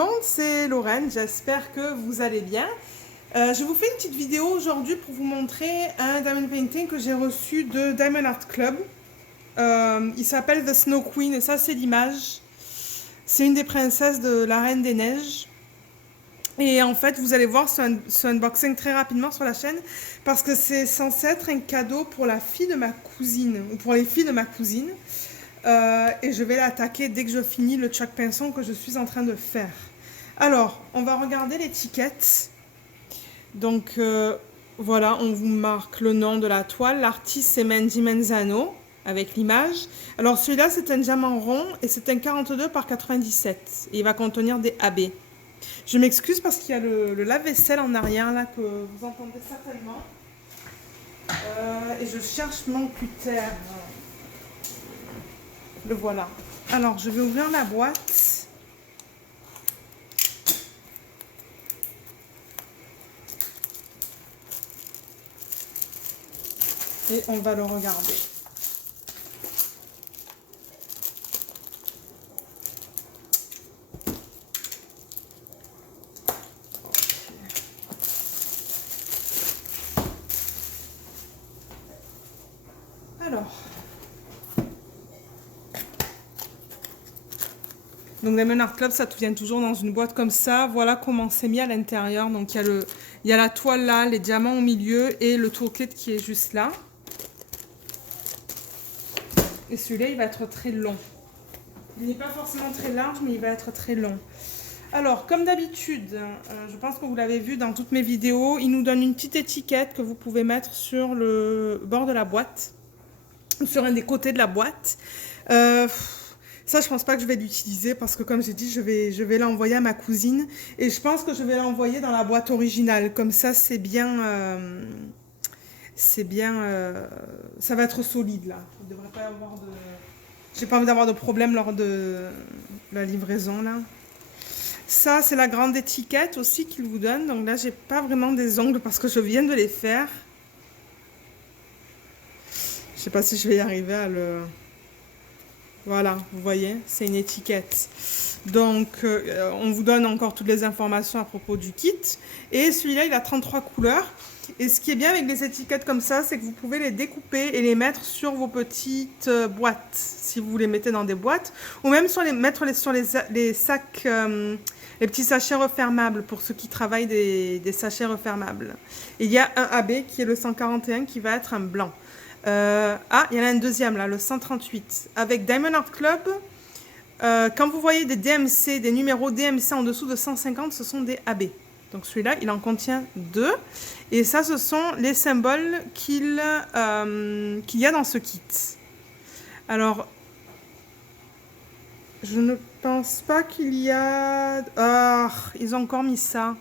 monde, c'est Lorraine, j'espère que vous allez bien. Je vous fais une petite vidéo aujourd'hui pour vous montrer un diamond painting que j'ai reçu de Diamond Art Club. Il s'appelle The Snow Queen et ça c'est l'image. C'est une des princesses de la Reine des Neiges. Et en fait, vous allez voir ce unboxing très rapidement sur la chaîne parce que c'est censé être un cadeau pour la fille de ma cousine ou pour les filles de ma cousine. Et je vais l'attaquer dès que je finis le chalk pinceau que je suis en train de faire. Alors, on va regarder l'étiquette. Donc, voilà, on vous marque le nom de la toile. L'artiste, c'est Mandy Manzano, avec l'image. Alors, celui-là, c'est un diamant rond et c'est un 42 par 97. Et il va contenir des AB. Je m'excuse parce qu'il y a le lave-vaisselle en arrière, là, que vous entendez certainement. Et je cherche mon cutter. Le voilà. Alors, je vais ouvrir la boîte. Et on va le regarder. Alors. Donc Diamond Art Club, ça te vient toujours dans une boîte comme ça. Voilà comment c'est mis à l'intérieur. Donc il y a la toile là, les diamants au milieu et le toolkit qui est juste là. Et celui-là, il va être très long. Il n'est pas forcément très large, mais il va être très long. Alors, comme d'habitude, je pense que vous l'avez vu dans toutes mes vidéos, il nous donne une petite étiquette que vous pouvez mettre sur le bord de la boîte, ou sur un des côtés de la boîte. Ça, je pense pas que je vais l'utiliser parce que, comme j'ai dit, je vais l'envoyer à ma cousine. Et je pense que je vais l'envoyer dans la boîte originale. Comme ça, c'est bien... ça va être solide, là. Il devrait pas y avoir de... J'ai pas envie d'avoir de problème lors de la livraison, là. Ça, c'est la grande étiquette aussi qu'il vous donne. Donc là, j'ai pas vraiment des ongles parce que je viens de les faire. Je sais pas si je vais y arriver à le... Voilà, vous voyez, c'est une étiquette. Donc, on vous donne encore toutes les informations à propos du kit. Et celui-là, il a 33 couleurs. Et ce qui est bien avec les étiquettes comme ça, c'est que vous pouvez les découper et les mettre sur vos petites boîtes, si vous les mettez dans des boîtes. Ou même sur les sacs, les petits sachets refermables, pour ceux qui travaillent des sachets refermables. Et il y a un AB qui est le 141 qui va être un blanc. Il y en a un deuxième là, le 138. Avec Diamond Art Club, quand vous voyez des DMC, des numéros DMC en dessous de 150, ce sont des AB. Donc celui-là, il en contient 2. Et ça, ce sont les symboles qu'il y a dans ce kit. Alors, je ne pense pas qu'il y a... Ah, ils ont encore mis ça.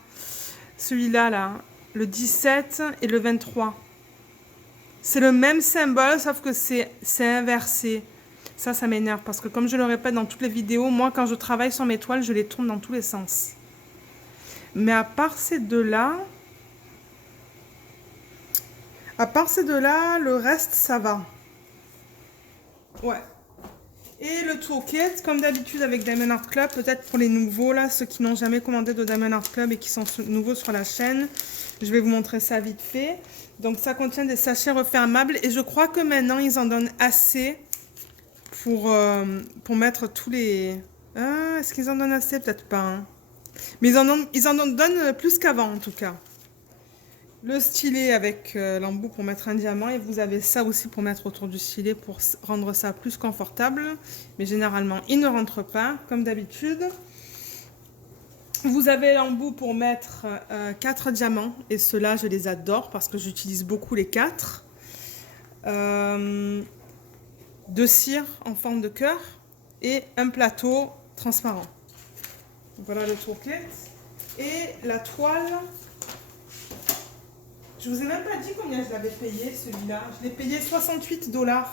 Celui-là, là, le 17 et le 23. C'est le même symbole, sauf que c'est inversé. Ça m'énerve parce que comme je le répète dans toutes les vidéos, moi, quand je travaille sur mes toiles, je les tourne dans tous les sens. Mais à part ces deux-là, le reste, ça va. Ouais. Et le toolkit, comme d'habitude avec Diamond Art Club, peut-être pour les nouveaux, là, ceux qui n'ont jamais commandé de Diamond Art Club et qui sont nouveaux sur la chaîne, je vais vous montrer ça vite fait. Donc ça contient des sachets refermables et je crois que maintenant ils en donnent assez pour mettre tous les... Ah, est-ce qu'ils en donnent assez? Peut-être pas. Hein. Mais ils en donnent plus qu'avant en tout cas. Le stylet avec l'embout pour mettre un diamant et vous avez ça aussi pour mettre autour du stylet pour rendre ça plus confortable. Mais généralement, il ne rentre pas comme d'habitude. Vous avez l'embout pour mettre 4 diamants et ceux-là, je les adore parce que j'utilise beaucoup les 4. 2 cires en forme de cœur et un plateau transparent. Voilà le toolkit. Et la toile... Je vous ai même pas dit combien je l'avais payé celui-là. Je l'ai payé 68 $.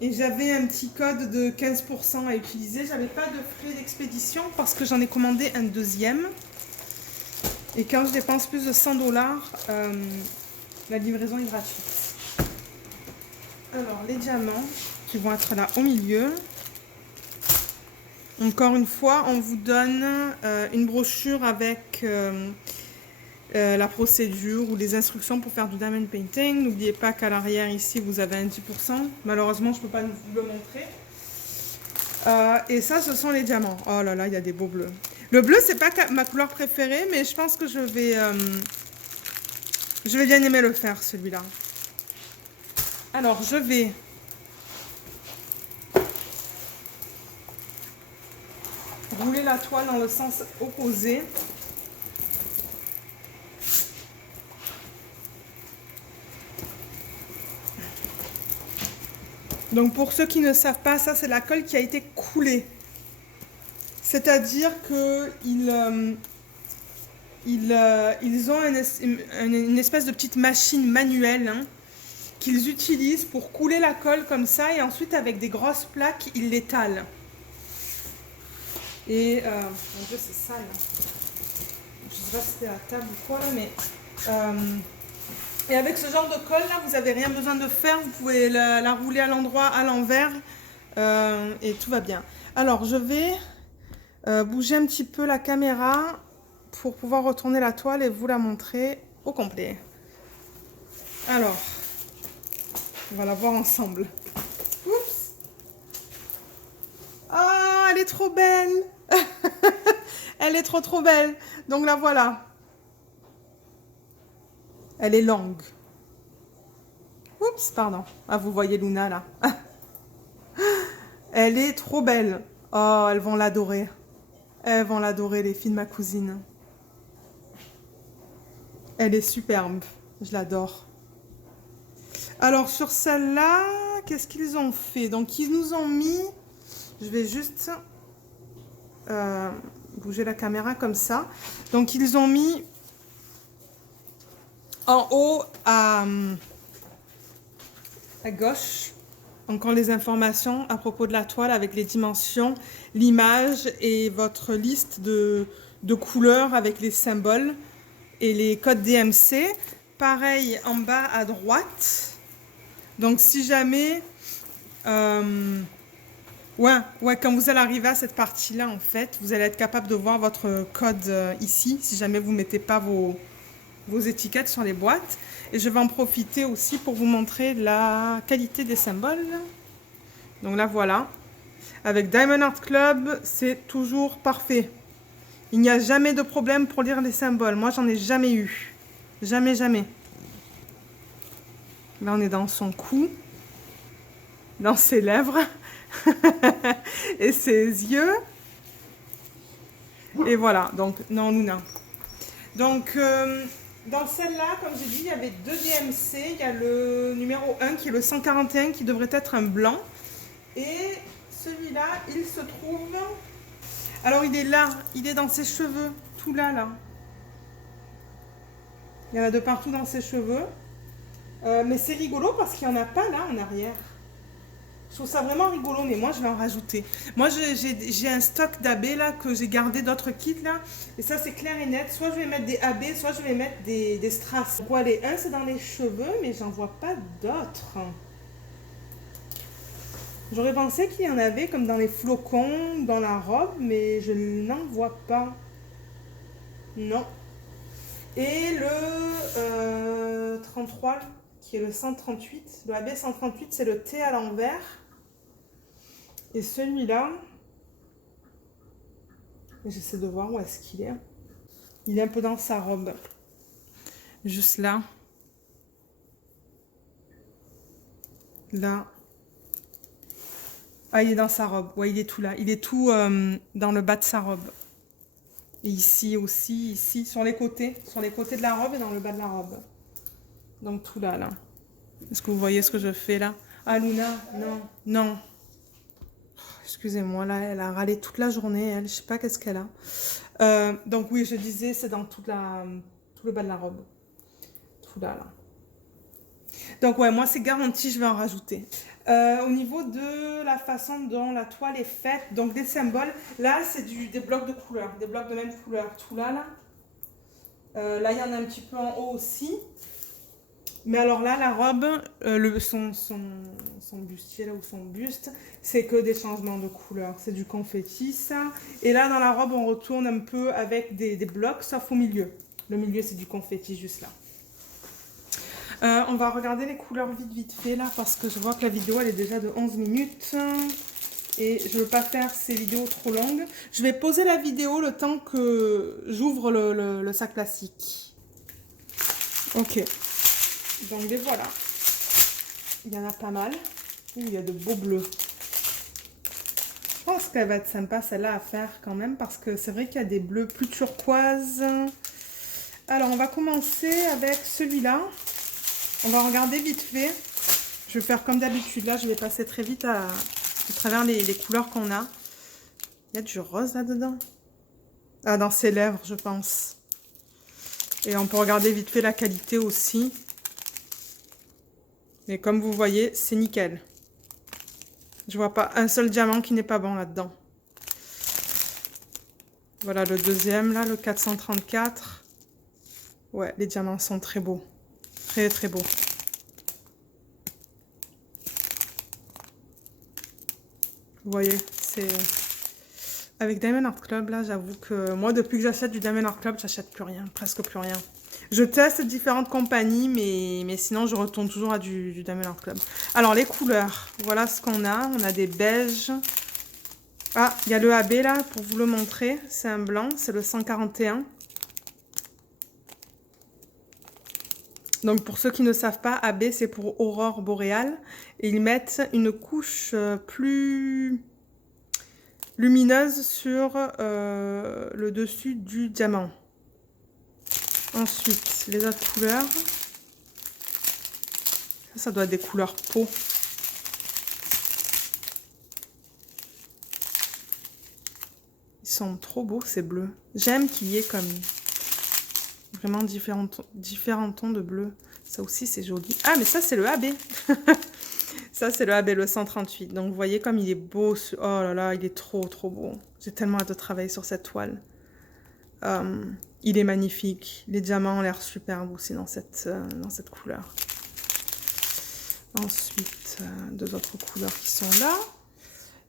Et j'avais un petit code de 15% à utiliser. J'avais pas de frais d'expédition parce que j'en ai commandé un deuxième. Et quand je dépense plus de 100 $, la livraison est gratuite. Alors les diamants qui vont être là au milieu. Encore une fois, on vous donne une brochure avec la procédure ou les instructions pour faire du diamond painting. N'oubliez pas qu'à l'arrière ici vous avez un 10%. Malheureusement je ne peux pas vous le montrer. Et ça ce sont les diamants. Oh là là, il y a des beaux bleus. Le bleu c'est pas ma couleur préférée, mais je pense que je vais bien aimer le faire celui-là. Alors je vais rouler la toile dans le sens opposé. Donc pour ceux qui ne savent pas, ça c'est la colle qui a été coulée. C'est-à-dire qu'ils ont une espèce de petite machine manuelle hein, qu'ils utilisent pour couler la colle comme ça et ensuite avec des grosses plaques, ils l'étalent. Et mon Dieu, c'est sale. Je sais pas si c'était la table ou quoi là, mais et avec ce genre de colle là, vous n'avez rien besoin de faire. Vous pouvez la rouler à l'endroit, à l'envers, et tout va bien. Alors je vais bouger un petit peu la caméra pour pouvoir retourner la toile et vous la montrer au complet. Alors, on va la voir ensemble. Oups. Ah, elle est trop belle. Elle est trop belle. Donc la voilà. Elle est longue. Oups, pardon. Ah, vous voyez Luna là. Elle est trop belle. Oh, elles vont l'adorer. Elles vont l'adorer, les filles de ma cousine. Elle est superbe. Je l'adore. Alors, sur celle-là, qu'est-ce qu'ils ont fait? Donc, ils nous ont mis... Je vais juste bouger la caméra comme ça. Donc, ils ont mis en haut à gauche encore les informations à propos de la toile avec les dimensions, l'image et votre liste de couleurs avec les symboles et les codes DMC. Pareil en bas à droite. Donc si jamais... Ouais, quand vous allez arriver à cette partie-là, en fait, vous allez être capable de voir votre code ici, si jamais vous ne mettez pas vos étiquettes sur les boîtes. Et je vais en profiter aussi pour vous montrer la qualité des symboles. Donc là, voilà. Avec Diamond Art Club, c'est toujours parfait. Il n'y a jamais de problème pour lire les symboles. Moi, j'en ai jamais eu. Jamais. Là, on est dans son cou, dans ses lèvres et ses yeux. Et voilà. Donc, non, Luna. Donc... dans celle-là, comme j'ai dit, il y avait 2 DMC. Il y a le numéro 1 qui est le 141 qui devrait être un blanc. Et celui-là, il se trouve... Alors, il est là. Il est dans ses cheveux. Tout là, là. Il y en a de partout dans ses cheveux. Mais c'est rigolo parce qu'il n'y en a pas là en arrière. Je trouve ça vraiment rigolo, mais moi je vais en rajouter. Moi j'ai un stock d'AB là que j'ai gardé d'autres kits là. Et ça c'est clair et net. Soit je vais mettre des AB, soit je vais mettre des strass. Donc, les 1 c'est dans les cheveux, mais j'en vois pas d'autres. J'aurais pensé qu'il y en avait comme dans les flocons, dans la robe, mais je n'en vois pas. Non. Et le 33, qui est le 138, le AB 138, c'est le T à l'envers. Et celui-là, j'essaie de voir où est-ce qu'il est. Il est un peu dans sa robe. Juste là. Là. Ah, il est dans sa robe. Ouais, il est tout là. Il est tout dans le bas de sa robe. Et ici aussi, ici, sur les côtés de la robe et dans le bas de la robe. Donc tout là, là. Est-ce que vous voyez ce que je fais là? Ah, Luna, non. Excusez-moi, là, elle a râlé toute la journée, elle, je sais pas qu'est-ce qu'elle a. Donc oui, je disais, c'est dans tout le bas de la robe. Tout là, là. Donc ouais, moi c'est garanti, je vais en rajouter. Au niveau de la façon dont la toile est faite, donc des symboles, là c'est des blocs de couleurs, des blocs de même couleur. Tout là, là. Là, il y en a un petit peu en haut aussi. Mais alors là, la robe, son bustier là, ou son buste, c'est que des changements de couleur. C'est du confetti, ça. Et là, dans la robe, on retourne un peu avec des blocs, sauf au milieu. Le milieu, c'est du confetti juste là. On va regarder les couleurs vite fait là, parce que je vois que la vidéo, elle est déjà de 11 minutes. Et je ne veux pas faire ces vidéos trop longues. Je vais poser la vidéo le temps que j'ouvre le sac plastique. Ok. Donc les voilà. Il y en a pas mal. Ouh, il y a de beaux bleus. Je pense qu'elle va être sympa celle-là à faire quand même, parce que c'est vrai qu'il y a des bleus plus turquoise. Alors on va commencer avec celui-là. On va regarder vite fait. Je vais faire comme d'habitude. Là, je vais passer très vite à travers les couleurs qu'on a. Il y a du rose là-dedans. Ah, dans ses lèvres, je pense. Et on peut regarder vite fait la qualité aussi. Et comme vous voyez, c'est nickel. Je vois pas un seul diamant qui n'est pas bon là-dedans. Voilà le deuxième, là, le 434. Ouais, les diamants sont très beaux. Très, très beaux. Vous voyez, c'est... Avec Diamond Art Club, là, j'avoue que moi, depuis que j'achète du Diamond Art Club, j'achète plus rien, presque plus rien. Je teste différentes compagnies, mais sinon, je retourne toujours à du Diamond Art Club. Alors, les couleurs, voilà ce qu'on a. On a des beiges. Ah, il y a le AB, là, pour vous le montrer. C'est un blanc, c'est le 141. Donc, pour ceux qui ne savent pas, AB, c'est pour aurore boréale. Et ils mettent une couche plus lumineuse sur le dessus du diamant. Ensuite, les autres couleurs. Ça doit être des couleurs peau. Ils sont trop beaux, ces bleus. J'aime qu'il y ait comme vraiment différents tons de bleu. Ça aussi, c'est joli. Ah, mais ça, c'est le AB. Ça, c'est le AB, le 138. Donc, vous voyez comme il est beau. Oh là là, il est trop, trop beau. J'ai tellement hâte de travailler sur cette toile. Il est magnifique. Les diamants ont l'air superbes aussi dans cette couleur. Ensuite, deux autres couleurs qui sont là.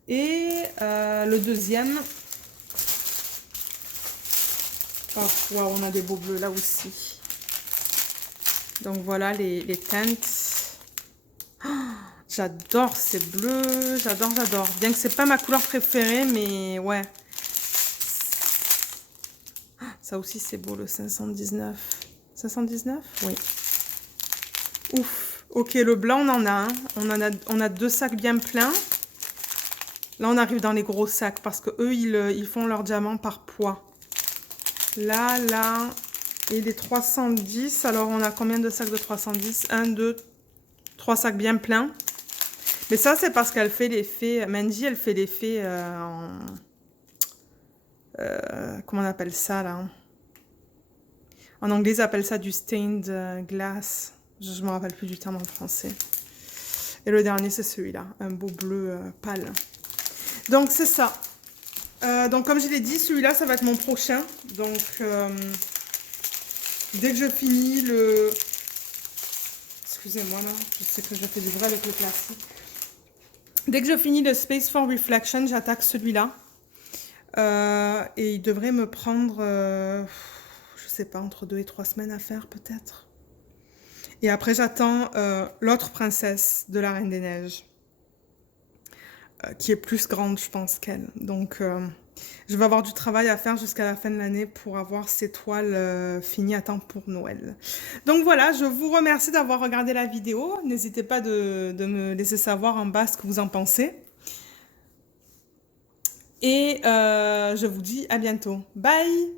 Et le deuxième. Oh, wow, on a des beaux bleus là aussi. Donc, voilà les teintes. Oh, j'adore ces bleus. J'adore, j'adore. Bien que c'est pas ma couleur préférée, mais ouais. Ça aussi, c'est beau, le 519. 519? Oui. Ouf. Ok, le blanc, on en a un. On a deux sacs bien pleins. Là, on arrive dans les gros sacs parce que eux, ils font leurs diamants par poids. Là, là. Et les 310. Alors, on a combien de sacs de 310? 1, 2, 3 sacs bien pleins. Mais ça, c'est parce qu'elle fait l'effet... Mandy, elle fait l'effet comment on appelle ça, là? En anglais, ils appellent ça du stained glass. Je ne me rappelle plus du terme en français. Et le dernier, c'est celui-là. Un beau bleu pâle. Donc, c'est ça. Donc, comme je l'ai dit, celui-là, ça va être mon prochain. Donc, dès que je finis le... Excusez-moi, là. Je sais que je fais du bruit avec le plastique. Dès que je finis le Space for Reflection, j'attaque celui-là. Et il devrait me prendre... je sais pas, entre 2 et 3 semaines à faire, peut-être. Et après, j'attends l'autre princesse de la Reine des Neiges. Qui est plus grande, je pense, qu'elle. Donc, je vais avoir du travail à faire jusqu'à la fin de l'année pour avoir ces toiles finies à temps pour Noël. Donc voilà, je vous remercie d'avoir regardé la vidéo. N'hésitez pas de me laisser savoir en bas ce que vous en pensez. Et je vous dis à bientôt. Bye!